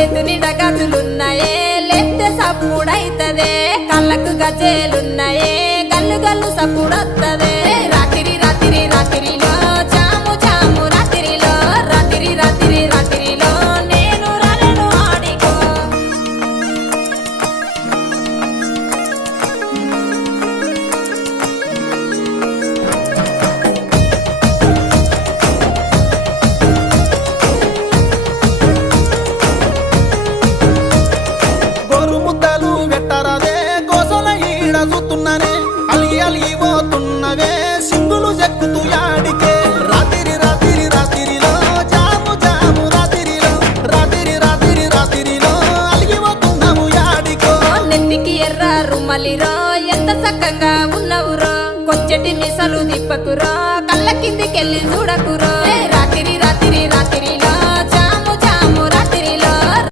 చేతు నిండా గజులున్నాయే లెత్తే సప్పుడైతదే కళ్ళకు గజేలున్నాయే గల్లు గల్లు సప్పుడొత్తదే రాత్రి రాత్రి రాత్రిలో జాము జాము రాత్రిలో రాత్రి రాత్రి రాత్రిలో నేను రాలేను ఆడికో గోరుముద్దలు పెట్టరాదే గోసల ఈడ చూస్తున్నానే అలిగి అలిగి పోతున్నవే సింగులు చెక్కుతూ యాడికే రాత్రి రాత్రి రాత్రిలో జాము జాము రాత్రిలో రాత్రి రాత్రి రాత్రిలో అలిగి పోతున్నావు యాడికో నెత్తికి ఎర్ర రుమలిరో ఎంత చక్కగా ఉన్నవురో కొంచెటి మిసలు దిప్పకురో కళ్ళ కిందికెళ్ళి చూడకురో రాత్రి